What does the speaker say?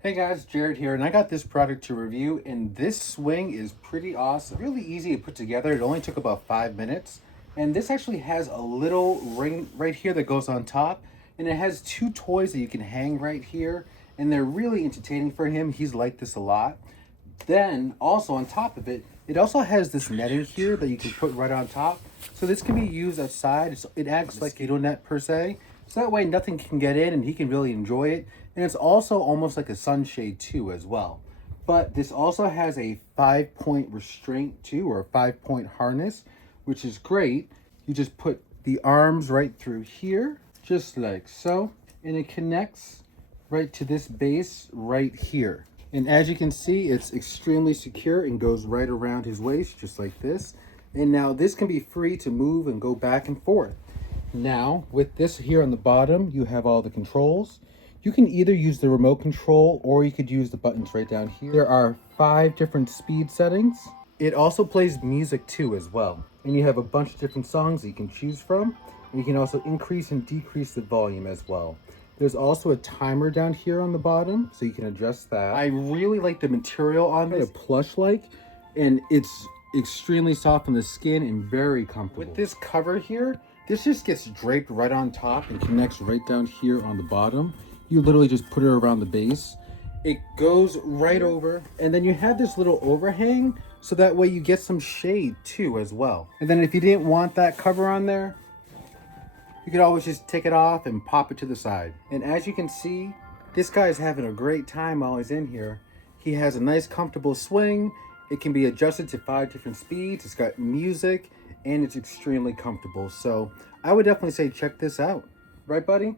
Hey guys, Jared here, and I got this product to review, and this swing is pretty awesome. Really easy to put together. It only took about 5 minutes, and this actually has a little ring right here that goes on top, and it has two toys that you can hang right here, and they're really entertaining for him. He's liked this a lot. Then, also on top of it, it also has this netting here that you can put right on top. So this can be used outside. It acts like a mosquito net per se. So that way nothing can get in and he can really enjoy it. And it's also almost like a sunshade too as well. But this also has a 5-point restraint too, or a 5-point harness, which is great. You just put the arms right through here, just like so. And it connects right to this base right here. And as you can see, it's extremely secure and goes right around his waist, just like this. And now this can be free to move and go back and forth. Now, with this here on the bottom, you have all the controls. You can either use the remote control or you could use the buttons right down here. There are 5 different speed settings. It also plays music too as well. And you have a bunch of different songs that you can choose from. And you can also increase and decrease the volume as well. There's also a timer down here on the bottom, so you can adjust that. I really like the material on this, plush-like, and it's extremely soft on the skin and very comfortable. With this cover here, this just gets draped right on top and connects right down here on the bottom. You literally just put it around the base. It goes right over, and then you have this little overhang, so that way you get some shade too as well. And then if you didn't want that cover on there, you could always just take it off and pop it to the side. And as you can see, this guy is having a great time while he's in here. He has a nice comfortable swing. It can be adjusted to 5 different speeds. It's got music and it's extremely comfortable. So I would definitely say check this out. Right, buddy?